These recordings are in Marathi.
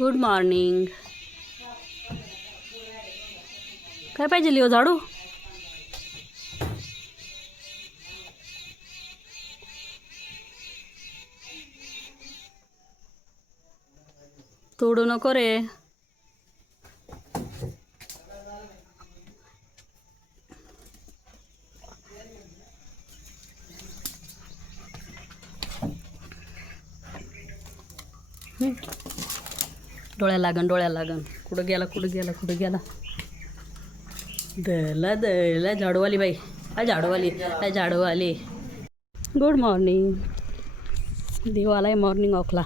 गुड मॉर्निंग काय पाहिजे लिओ झाडू तोडू नको रे हम्म. डोळ्या लागन डोळ्या लागन. कुठं गेला कुठं गेला कुठं गेला? दला दला झाडूवाली बाई. हा झाडूवाली हा झाडूवाली. गुड मॉर्निंग दिवाला आहे मॉर्निंग ऑफला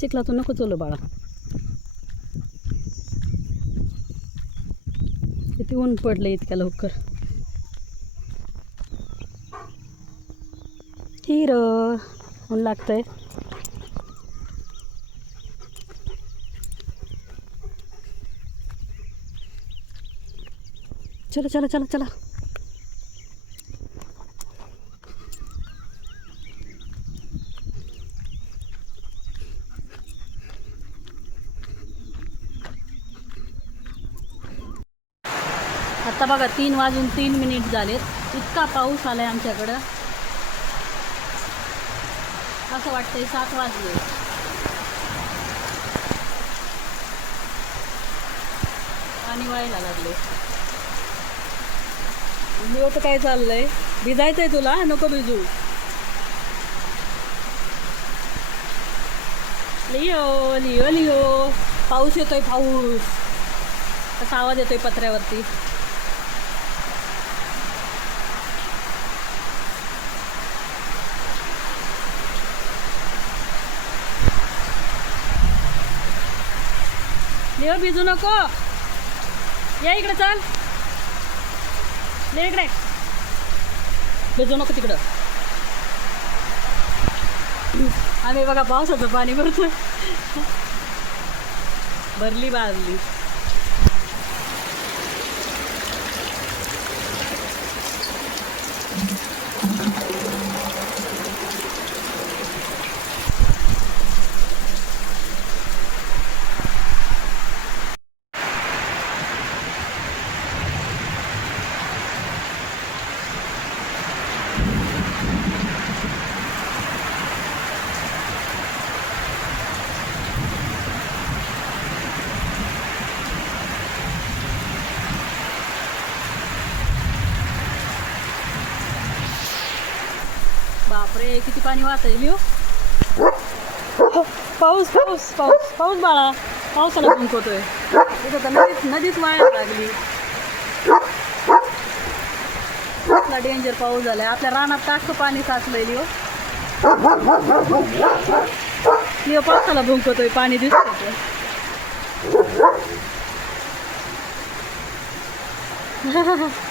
चिखला तू नको चलो बाळा. किती ऊन पडलं इतक्या लवकर. हिरो ऊन लागतंय. चला चला चला चला. आता बघा तीन वाजून तीन मिनिट झालेत. इतका पाऊस आला आहे आमच्याकडं. असं वाटतंय सात वाजले. पाणी वळायला लागले लिओ तर काय चाललंय? भिजायचंय तुला? नको भिजू. लिओ लिओ लिओ पाऊस येतोय पाऊस. कसा आवाज येतोय पत्र्यावरती. देव भिजू नको. या इकडे चल. ले इकडे. भिजू नको तिकडं. आम्ही बघा पावसाचं पाणी भरतो भरली बाजली. बापरे किती पाणी वाहत आहे लिओ हो, पाऊस पाऊस पाऊस पाऊस बाळा. पावसाला फुंकवतोय इथं तर नदीच नदीच वाया लागली. आपला डेंजर पाऊस झालाय. आपल्या रानात टाक पाणी साचलंय लिओ लिओ पावसाला भुंकतोय पाणी दिसतंय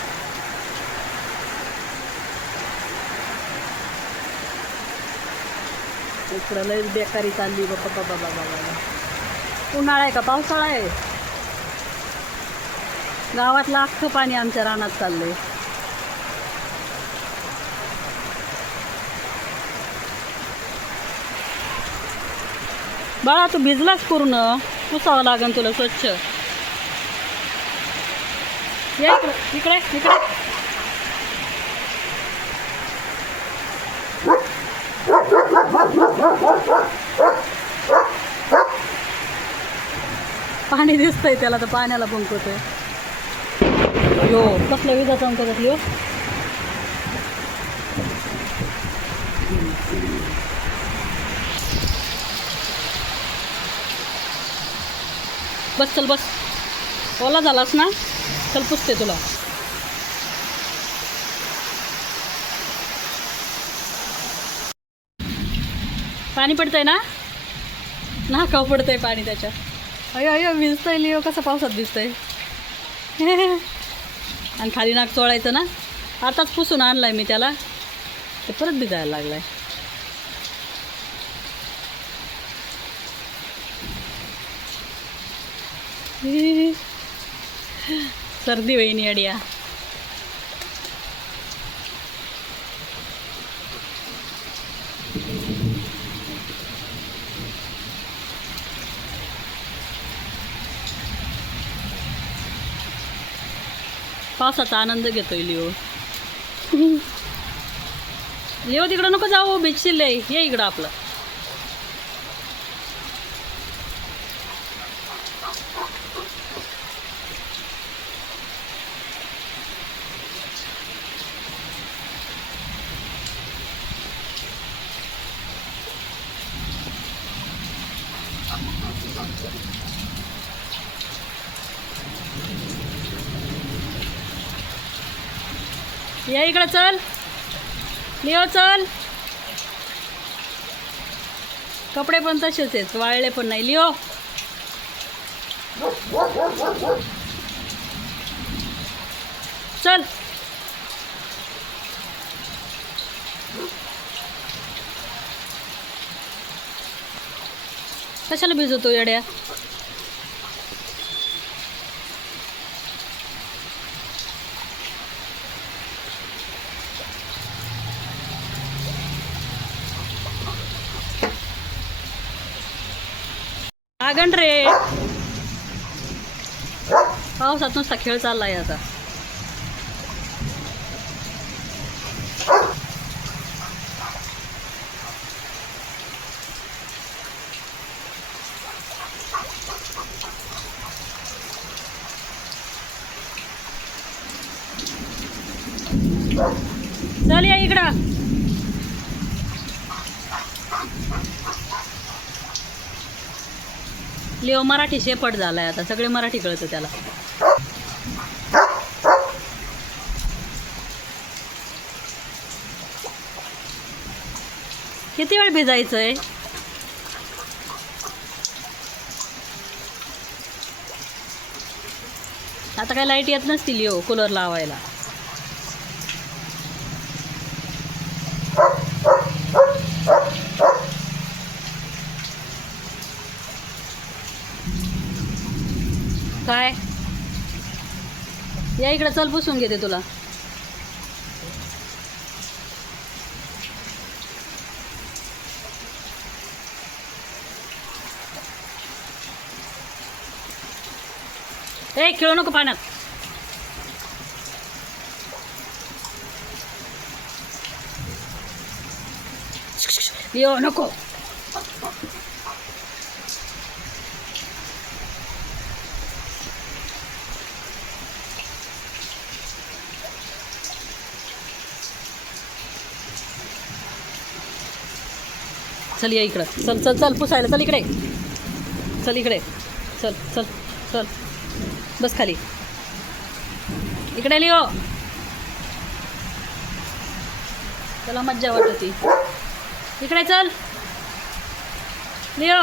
इकडं लय बेकारी चालली बाबा बाबा बाबा बाबा. उन्हाळा आहे का? पावसाळा आहे. गावातलं अख्खं पाणी आमच्या रानात चाललंय. बाळा तू भिजलाच पूर्ण? पुसावं लागेल तुला स्वच्छ. या इकडे इकडे इकडे. पाणी दिसतंय त्याला तर पाण्याला पंकतोय यो कसलं विजा चमकत यो. बस चल बस. ओला झालास ना? चल पुसते तुला. पाणी पडतंय ना? नाकाव पडतंय पाणी त्याच्यात. अयो अयो भिजतंय लिओ कसं पावसात भिजतंय? आणि खाली नाक चोळायचं ना? आताच पुसून आणलाय मी त्याला. ते परत भिजायला लागलाय. सर्दी वहिनी अडिया. पावसाचा आनंद घेतोय लिओ. लिओ तिकडं नको जाऊ भिजशील ये इकडं आपलं. या इकडं चल. लिओ चल. कपडे पण तसेच आहेत वाळले पण नाही. लिओ चल. कशाला भिजवतो येड्या? लागण रे. पावसात नुसता खेळ चाललाय आता. चल या इकडं. लिओ मराठी शेपट झालाय आता. सगळे मराठी कळतं त्याला. किती वेळ भिजायचंय? आता काय लाइट येत नसतील लिओ कूलर लावायला. काय? या इकडं चल पुसून घेते तुला. ए खेळू नको पाण्यात. येऊ नको. चल या इकडं. चल चल चल पुसायला. चल इकडे. चल इकडे. चल चल चल. बस खाली. इकडे लिओ. त्याला मज्जा वाटती इकडे चल. लिओ.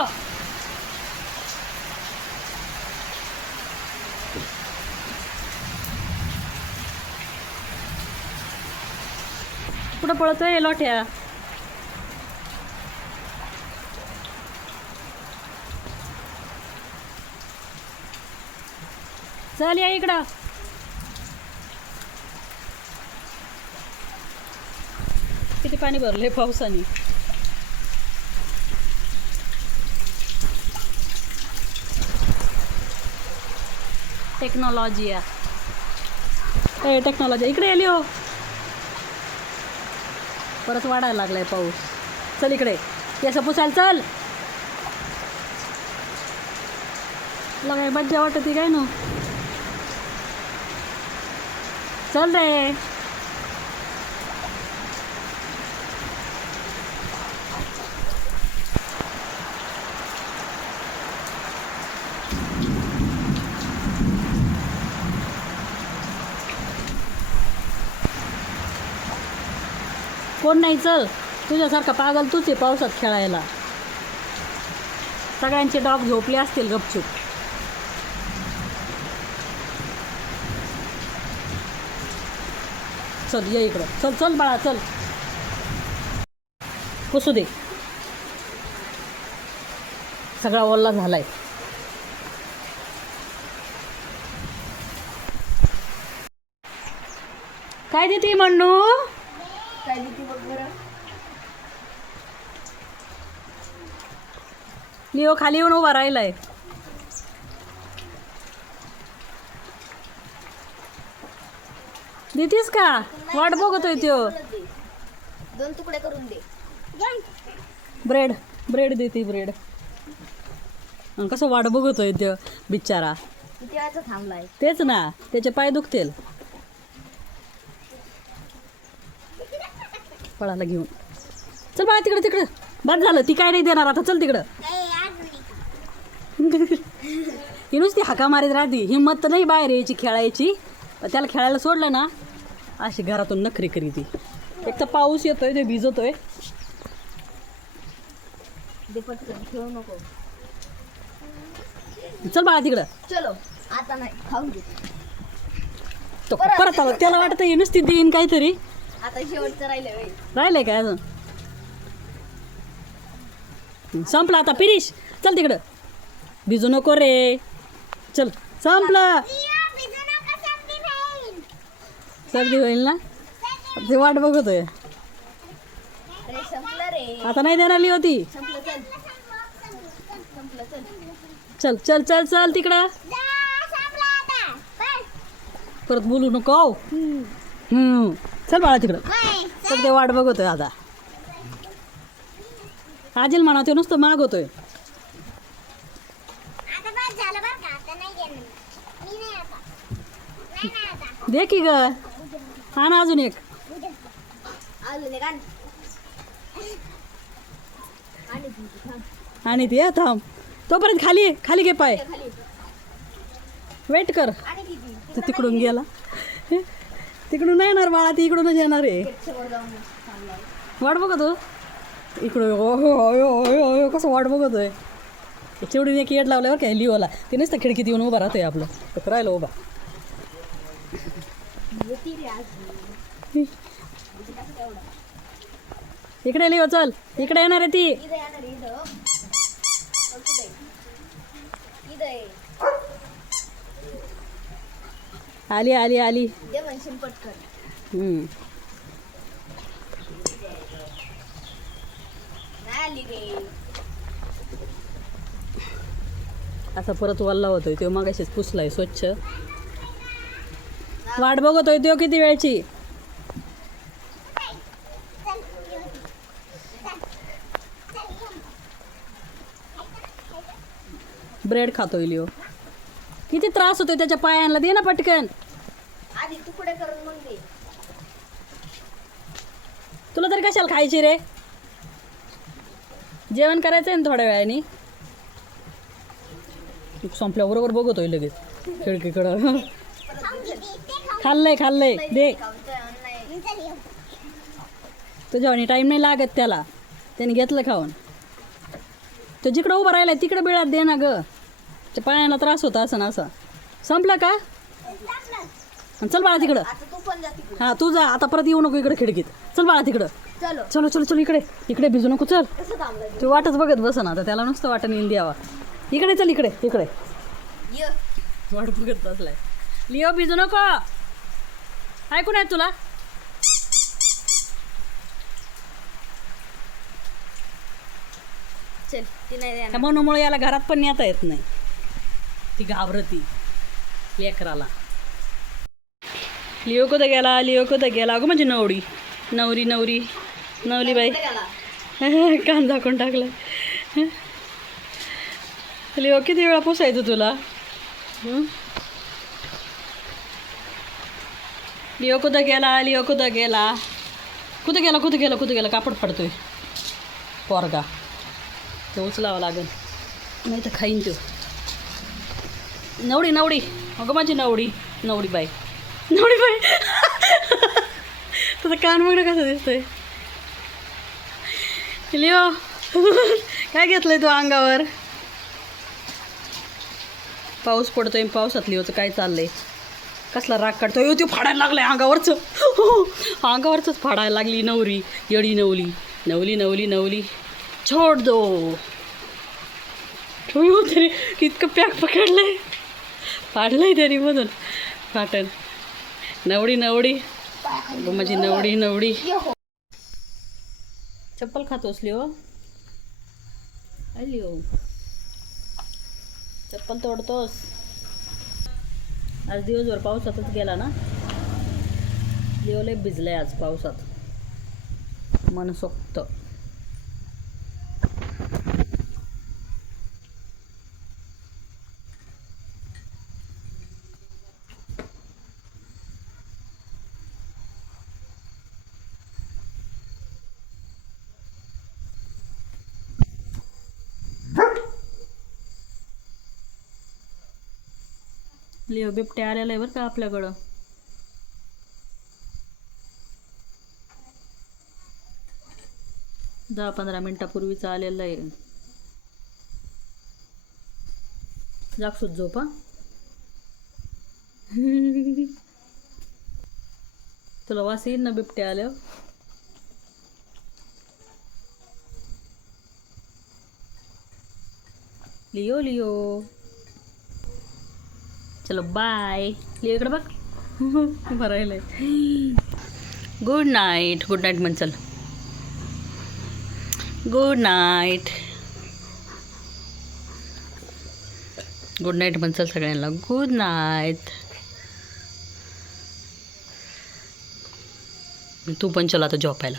कुठं पळतोय? लोट्या चल या इकडं. किती पाणी भरले पावसाने. टेक्नॉलॉजी ए टेक्नॉलॉजी इकडे आली हो परत वाढायला लागलाय पाऊस. चल इकडे. या सपोसाल चल. लगाय काय मज्जा वाटते काय ना? चल रे कोण नाही चल. तुझ्यासारखा पागल तूच आहे पावसात खेळायला. सगळ्यांचे डॉग झोपले असतील गपचूप. चल ये इकडं. चल चल बाळा चल. पुसू दे. सगळा ओल्ला झालाय. काय देते म्हणू काय देते बघ बरं. लिओ खाली येऊन उभा राहिलाय. देतीस का? वाट बघतोय त्यो. दोन तुकडे करून दे. ब्रेड ब्रेड देते ब्रेड. कसं वाट बघतोय त्यो बिचारा किती वेळाचा थांबलाय. तेच ना त्याचे पाय दुखतील. पळाला घेऊन. चल बाळा तिकडे तिकडं. बस झालं ती काय नाही देणार आता. चल तिकडं. ही नुसती हाका मारीत राहते. हिंमत तर नाही बाहेर यायची खेळायची. त्याला खेळायला सोडलं ना अशी घरातून नखरी करी ती एक तर पाऊस येतोय ते भिजतोय. ठेवू नको. चल बाळा तिकडं. चलो आता नाही खाऊन घे. तो परत आला त्याला वाटतं ही नुसती देईन काहीतरी. आता शेवटचं राहिलं होय. राहिलंय काय अजून? संपला आता फिनिश. चल तिकडं. भिजू नको रे. चल संपलं. सर्दी होईल ना? ते वाट बघतोय. आता नाही देणार होती संपलं चल चल चल चल तिकडं. परत बोलू नको हो. हम्म. चल बाळा तिकडं. तर ते वाट बघतोय आता. आजील म्हणा ते नुसतं मागवतोय. दे की ग. हा ना अजून एक. आण. ती थांब. तोपर्यंत खाली खाली घे पाय. वेट कर. तिकडून गेला. तिकडून नाही येणार बाळा ती इकडूनच येणार आहे. वाट बघतो इकडं ओ हो कसं वाट बघतोय चिवडून एक येड लावल्यावर काय लिओला. ते नुसतं खिडकीत येऊन उभा राहतोय आपलं. तर राहिलं उभा. इकडे लिओ चल. इकडे येणार आहे ती. आली आली आली. पटकन. असा परत वल्ला होतोय तो मगाशीच पुसलाय स्वच्छ. वाट बघतोय तो किती वेळची? ब्रेड खातोय लिओ. किती त्रास होतोय त्याच्या पायांना दे ना पटकन. आधी तुकडे करून मग दे. तुला तरी कशाला खायची रे? जेवण करायचं आहे ना थोड्या वेळाने. संपल्याबरोबर बघतोय लगेच. खिडकीकडं. खाल्लंय खाल्लंय. दे. खाऊचं नाही तुझ्या आणि टाईम नाही लागत त्याला. त्याने घेतलं खाऊन. तो जिकडं उभं राहिलाय तिकडं बिळात दे ना ग. त्या पायाला त्रास होता असं ना असं. संपलं का? चल बाळा तिकडं. तू हां तू जा. आता परत येऊ नको इकडे खिडकीत. चल बाळा तिकडं. चलो. चलो चलो चलो इकडे. इकडे भिजू नको चल. तू वाटच बघत बस ना आता त्याला नुसतं वाटण येईल द्यावा. इकडे चल इकडे इकडे. ये. वाट बघत बसलाय. लिओ भिजू नको. ऐकून आहे तुला? चल ती मनूमुळे याला घरात पण नेता येत नाही. ती घाबरती लेकराला. लिओ कुठं गेला? लिओ कुठं गेला? अगं म्हणजे नवरी. नवरी नवरी. नवली बाई. कान झाकून टाकलं. लिओ किती वेळा पुसायचं तुला? लिओ कुठं गेला? लिओ कुठं गेला? कुठं गेला? कुठं गेला? कुठं गेला? कापड पडतोय पोरगा. ते उचलावं लागेल. नाही तर खाईन तो नवडी नवडी. अगं माझी नवडी. नवडी बाई. नवडी बाई. तुझं कान बघणं कसं दिसतंय. लिओ. काय घेतलंय तू अंगावर? पाऊस पडतोय पावसात लिओचं काय चाललंय? कसला राग काढतोय. ते फाडायला लागलाय अंगावरचं. अंगावरच फाडायला लागली नवरी. येडी नवली. नवली नवली नवली. छोड दो. ठेवू तरी इतकं पॅक पकडलंय. फाडलंय तरी मधून फाटन नवडी नवडी. माझी नवडी नवडी. चप्पल खातोस हो. लिओ अय हो. चप्पल तोडतोस. आज दिवसभर पावसातच गेला ना? लिओले भिजलंय आज पावसात. मनसोक्त लिओ बिबट्या आलेला आहे बरं का आपल्याकडं. दहा पंधरा मिनटापूर्वीचा आलेलं आहे. जागसूत झोपा तुला वास येईल ना बिबट्या आल्यावर? Leo Leo. चलो बाय इकडं इकडे बघ. भरायला गुड नाईट गुड नाईट म्हण चल. गुड नाईट गुड नाईट म्हण चल सगळ्यांना. गुड नाईट तू पण चल आता झोपायला